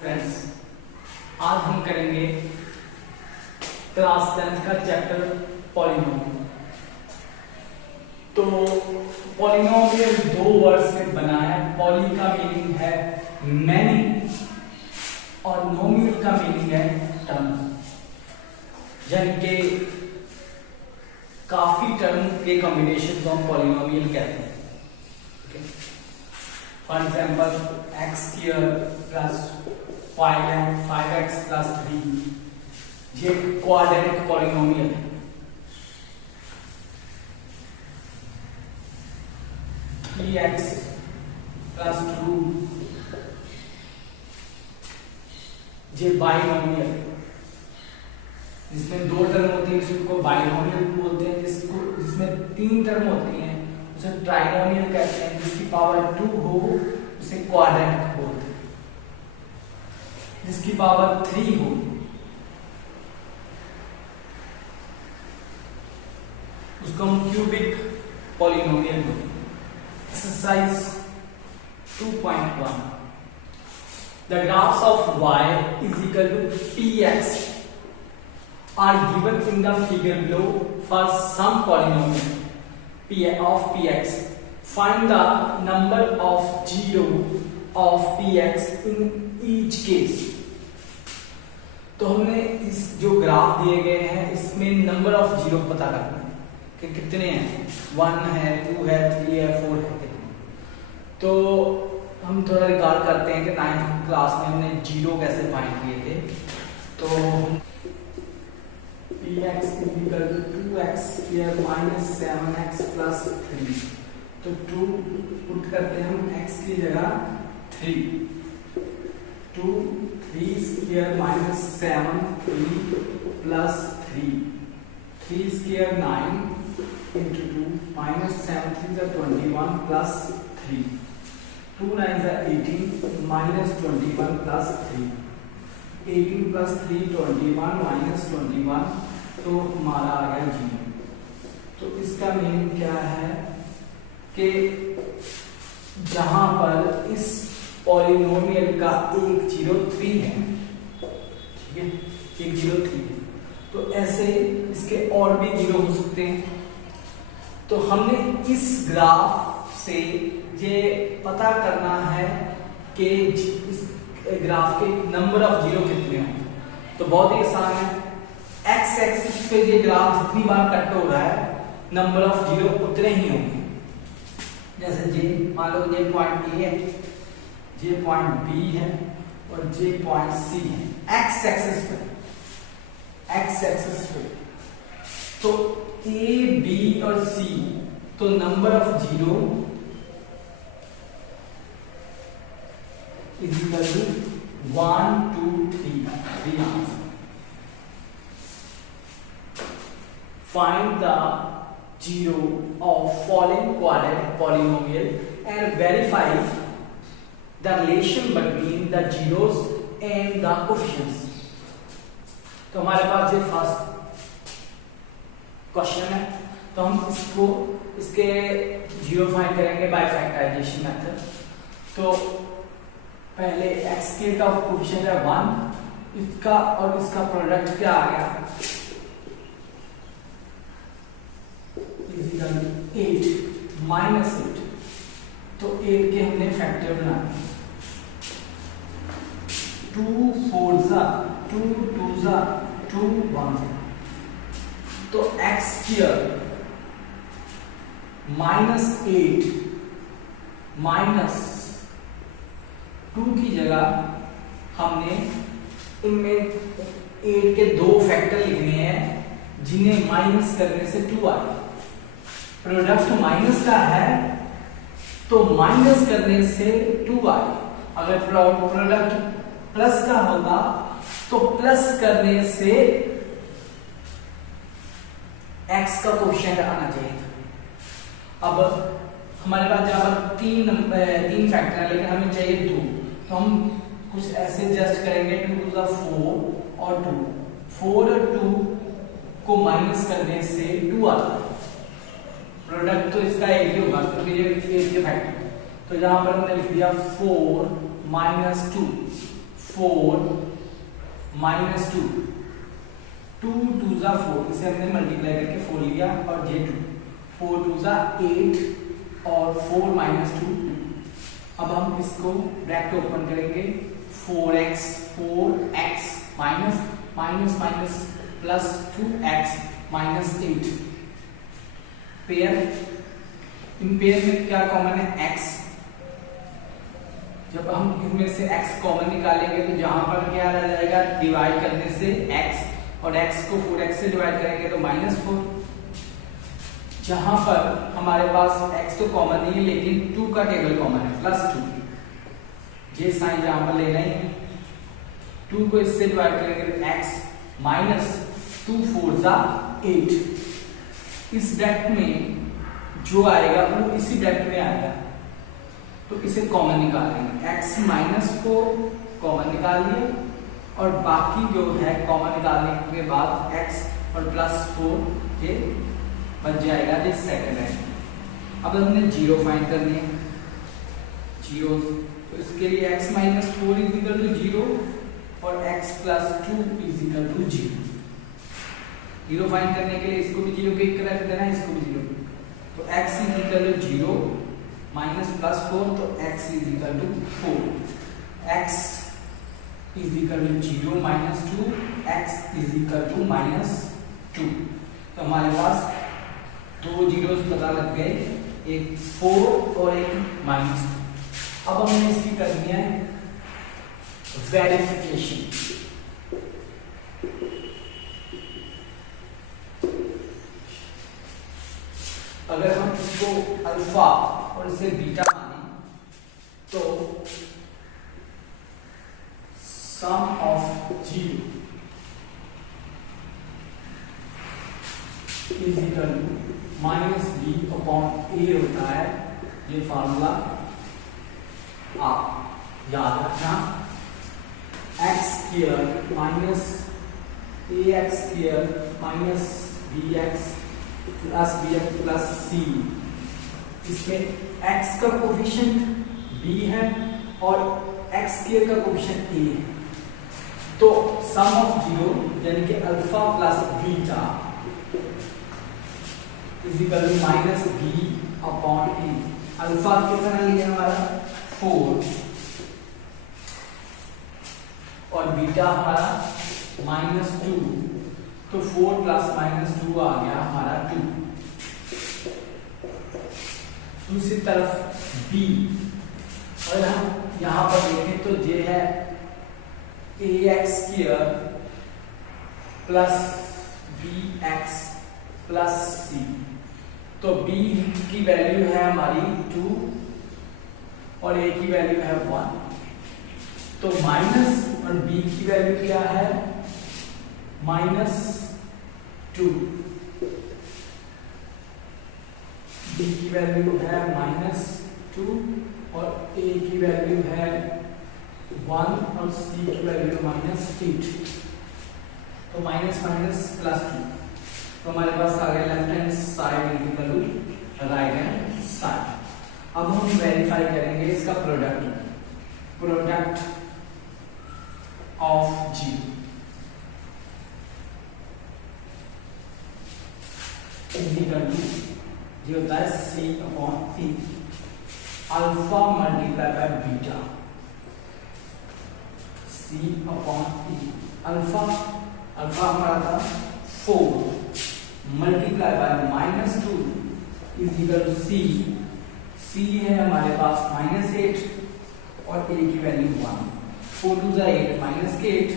Friends, आज हम करेंगे क्लास 10th का चैप्टर पॉलिनोमियल। तो पॉलिनोमियल दो वर्ड से बना है। पॉली का मीनिंग है मैनी और नोमियल का मीनिंग है टर्म, यानी कि काफी टर्म के कॉम्बिनेशन को हम पॉलिनोमियल कहते हैं। For example x square plus 5x plus 3 ये क्वाड्रेटिक पॉलिनोमियल है। x प्लस 2 ये बाइनोमियल है, जिसमें दो टर्म होती है उसको बाइनोमियल बोलते हैं। जिसमें तीन टर्म होती हैं उसे ट्राइनोमियल कहते हैं। जिसकी पावर 2 हो उसे क्वाड्रेटिक बोलते हैं। जिसकी पावर 3 हो उसको हम क्यूबिक पॉलिनोमियल बोलते हैं। Exercise 2.1 The graphs of y is equal to px are given in the figure below for some polynomial p of px. Find the number of zero of px in each case. तो हमने इस जो graph दिए गए हैं इसमें number of zero पता करना है कि कितने हैं। 1 है, 2 है, 3 है, 4 है, कितने। तो हम थोड़ा रिकॉल करते हैं कि 9th क्लास में हमने जीरो कैसे फाइंड किए थे। तो px equal to 2x square minus 7x plus 3। तो 2 पुट करते हैं हम x की जगह 3। 3 square minus 7 3 plus 3 square 9 into 2 minus 7 3 21 plus 3 2 9 18 minus 21 plus 3 18 plus 3 21 minus 21 तो हमारा आ गया जीरो। तो इसका मीनिंग क्या है कि जहां पर इस पॉलिनोमियल का एक 0 3 है, ठीक है, एक 0 3 है, तो ऐसे इसके और भी जीरो हो सकते हैं। तो हमने इस ग्राफ से ये पता करना है कि इस ग्राफ के नंबर ऑफ जीरो कितने होंगे। तो बहुत ही आसान है। एक्स एक्सिस पे ये ग्राफ जितनी बार कट हो रहा है नंबर ऑफ जीरो उतने ही होंगे। जैसे जे मान लो ये पॉइंट ए है, ये पॉइंट बी है और ये पॉइंट सी है एक्स एक्सिस पे। तो ए बी और सी, तो number of zero is equal to 1 2 3 answer. Find the zero of following quadratic polynomial and verify the relation between the zeros and the coefficients. तो हमारे पास ये फर्स्ट क्वेश्चन है, तो हम इसके जीरो फाइंड करेंगे बाय फैक्टराइजेशन मेथड। तो पहले x के का कोएफिशिएंट है 1, इसका और इसका प्रोडक्ट क्या आ गया इक्वल 8 माइनस 8। तो 8 के हमने फैक्टर बनाए 2 4 ज़ा 2 2 ज़ा 2 1 ज़ा। तो x स्क्वायर माइनस 8 माइनस 2 की जगह हमने इनमें 8 के दो फैक्टर लिखने हैं जिन्हें माइनस करने से 2 आए। प्रोडक्ट माइनस का है तो माइनस करने से 2 आए। अगर प्रोडक्ट प्लस का होता तो प्लस करने से x का कोएफिशिएंट आना चाहिए था। अब हमारे पास जहां पर तीन फैक्टर है लेकिन हमें चाहिए 2, तो हम कुछ ऐसे जस्ट करेंगे 2 टू द 4 और 2 4 और 2 को माइनस करने से 2 आता है। प्रोडक्ट तो इसका एक ही होगा क्योंकि ये एक के फैक्टर। तो यहां पर हमने लिख दिया 4 माइनस 2 4 माइनस 2, 2 2 ज़ा 4, इसे हमने मल्टीप्लाई करके 4 लिया और ये 2, 4 2 ज़ा 8 और 4 माइनस 2। अब हम इसको ब्रैकेट ओपन करेंगे, 4x minus minus minus plus 2x minus 8। Pair, in pair में क्या कॉमन है? x। जब हम इनमें से x कॉमन निकालेंगे तो जहां पर क्या रह जाएगा? डिवाइड करने से x, और x को 4x से डिवाइड करेंगे तो -4। जहां पर हमारे पास x तो कॉमन नहीं है लेकिन 2 का टेबल कॉमन है, +2। ये साइन जहां पर लेना है, 2 को इससे डिवाइड करेंगे तो x माइनस 2 4 ज़ा 8। इस ब्रैकेट में जो आएगा वो इसी ब्रैकेट में आएगा, तो इसे कॉमन निकाल लेंगे। x माइनस 4 कॉमन निकाल लिया और बाकी जो है कॉमन निकालने के बाद x और +4 ये बच जाएगा, ये सेकंड है। अब हमने 0 फाइंड करनी है, 0, तो इसके लिए x माइनस 4 इक्वल टू 0 और x प्लस 2 इक्वल टू 0। 0 फाइंड करने के लिए इसको भी 0 पे इक्वल कर देना है, इसको भी 0। तो x इक्वल टू 0 माइनस +4, तो x equal to 4, x equal to 0 minus 2, x equal to -2। तो हमारे पास 2 जीरोस पता लग गए, एक 4 और एक -2। अब हमें इसकी करनी है वेरिफिकेशन। अगर हम इसको अल्फा और इसे बीटा माने तो sum of 0 is equal to -b upon a होता है। ये फार्मूला आप याद रखना, x square minus ax square minus bx plus bx plus c। इसमें x का कोफिशिएंट b है और x स्क्वायर का कोफिशिएंट a है, तो सम ऑफ 0 यानी कि alpha plus beta is equal to -b upon a। Alpha कितना लिया हमारा 4 और बीटा हमारा -2, तो 4 प्लस -2 आ गया हमारा 2। दूसरी तरफ b, और हम यहां पर देखें तो ये है ax square plus bx plus c। तो b की वैल्यू है हमारी 2 और a की वैल्यू है 1, तो माइनस और b की वैल्यू क्या है? -2। b की वैल्यू है -2 और a की वैल्यू है 1 और c की वैल्यू -8। तो माइनस माइनस +2, तो हमारे पास आ गया left hand side equal to right hand side. अब हम वेरीफाई करेंगे इसका प्रोडक्ट ऑफ 0 इक्वल टू जो होता है c upon a, alpha multiply by beta, c upon a। Alpha हमारा था 4 multiply by -2 is equal to c है हमारे पास -8 और a की वैल्यू 1, 4 2 ज़ा 8 -8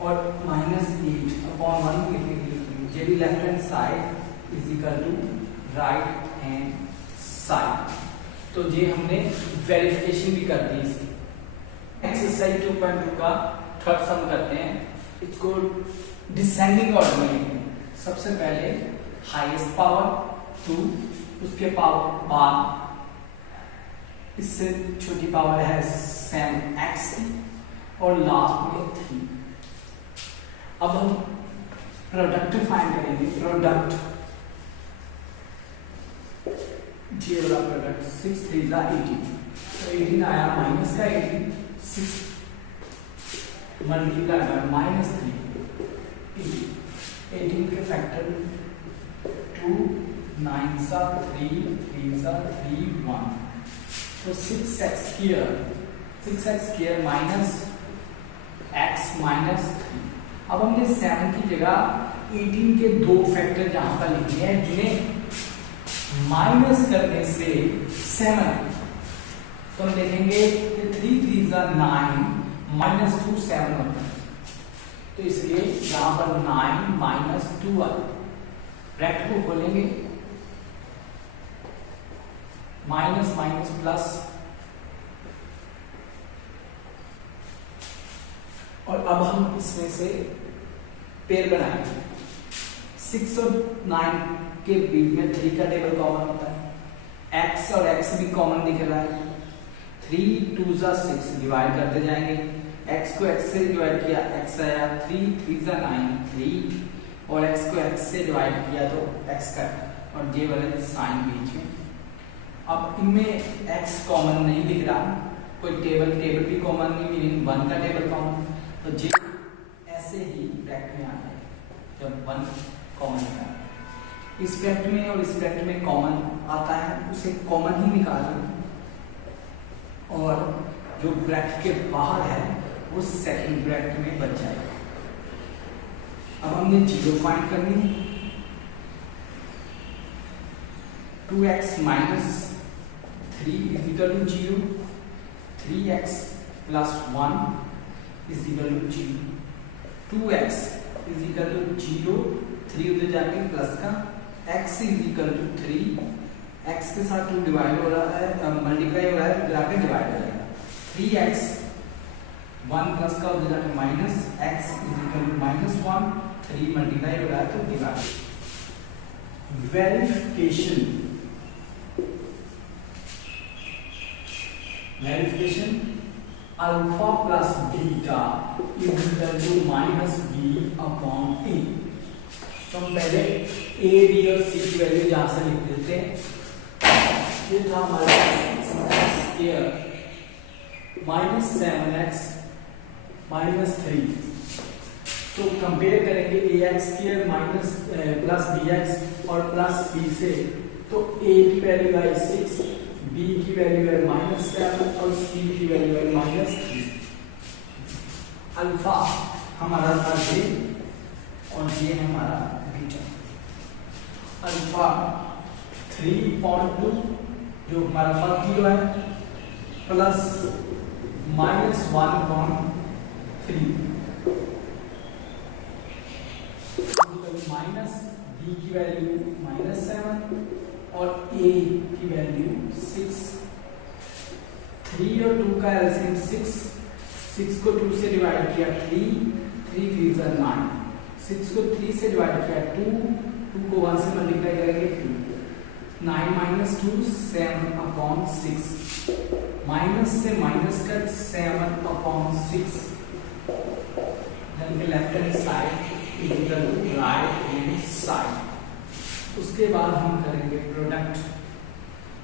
और -8 अपॉन 1 लिखने के लिए ये भी left hand side is equal to right hand side. तो ये हमने वेरिफिकेशन भी कर दी इसकी। एक्सरसाइज 2.2 का थर्ड सम करते हैं, इसको डिसेंडिंग ऑर्डर में लिखेंगे। सबसे पहले हाईएस्ट पावर 2, उसके बाद इससे छोटी पावर है 7x और लास्ट में 3। अब हम प्रोडक्ट फाइंड करेंगे। प्रोडक्ट ये वाला प्रोडक्ट 6 3 ज़ा 18, तो 18 आया माइनस का 18, 6 मल्टीप्लाई बाय -3, 18 के फैक्टर 2, 9 सा 3, 3 सा 3, 1, तो 6x square minus x minus 3। अब हमने 7 की जगह 18 के दो फैक्टर जहां पर लिखे हैं जिन्हें माइनस करने से 7, तो हम देखेंगे कि 3 3 9 -2 7 होता है, तो इसलिए यहां पर 9 -2 ब्रैकेट को खोलेंगे, माइनस माइनस प्लस, और अब हम इसमें से पेयर बनाएंगे। 6 और 9 के बीच में 3 का टेबल कॉमन होता है, x और x भी कॉमन दिख रहा है, 3 2 6 डिवाइड करते जाएंगे, x को x से डिवाइड किया x आया, 3 3 9 3, और x को x से डिवाइड किया तो x का, और ये वाले साइन बीच में। अब इनमें x कॉमन नहीं दिख रहा, कोई टेबल भी कॉमन नहीं, मीनिंग 1 का टेबल कॉमन, तो ये ऐसे ही ब्रैकेट में आ जाएगा जब 1 कॉमन निकाल। इस ब्रैकेट में और इस ब्रैकेट में कॉमन आता है, उसे कॉमन ही निकालेंगे, और जो ब्रैकेट के बाहर है वो सेकंड ब्रैकेट में बच जाएगा। अब हमने 0 फाइंड करनी है। 2x minus 3 is equal to 0, 3x plus 1 is equal to 0, 2x is equal to 0, 3 उधर जाके प्लस का, x is equal to 3, x के साथ 2 डिवाइड हो रहा है, मल्टीप्लाई हो रहा है, जाके डिवाइड हो जाएगा, 3x 1 प्लस का उधर जाके minus, x is equal to -1, 3 multiply हो रहा है तो divide. Verification alpha plus beta is equal to -b upon a। तो हम पहले a, b और c की वैल्यू यहां से लिख देते हैं। ये था हमारे x स्क्वायर -7x -3, तो कंपेयर करेंगे ax square minus plus bx और प्लस b से, तो a की वैल्यू है 6, b की वैल्यू है -7 और c की वैल्यू है -3। अल्फा हमारा था ये और ये हमारा बीटा। अल्फा 3.2 जो हमारा फर्क किलो है प्लस -1.3 माइनस b की वैल्यू -7 और a की वैल्यू 6। 3 और 2 का एलसीएम 6 को 2 से डिवाइड किया 3 3 3 9, 6 को 3 से डिवाइड किया 2 को 1 से मल्टीप्लाई करेंगे 2, 9 - 2 7 अपॉन 6, माइनस से माइनस कट 7 अपॉन 6, यानी कि left hand side equal to right hand side. उसके बाद हम करेंगे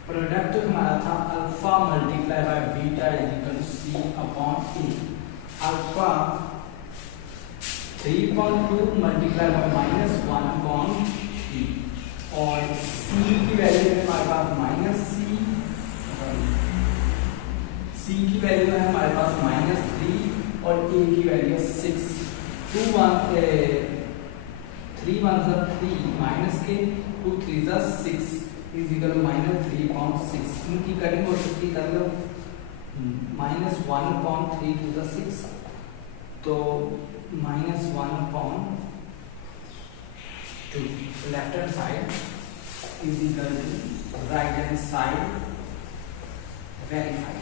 प्रोडक्ट हमारा था alpha multiply by beta is equal to C upon A. Alpha 3.2 multiply by -1 upon 3 और सी की वैल्यू है हमारे पास सी की वैल्यू है हमारे पास -3 और ए की वैल्यू है 6। 3 1 3 माइनस के 2 3 6 इज इक्वल टू -3.6। इनकी कटिंग हो सकती कर लो, -1.3 to the 6, तो -1.2 left hand side is equal to right hand side. Verify.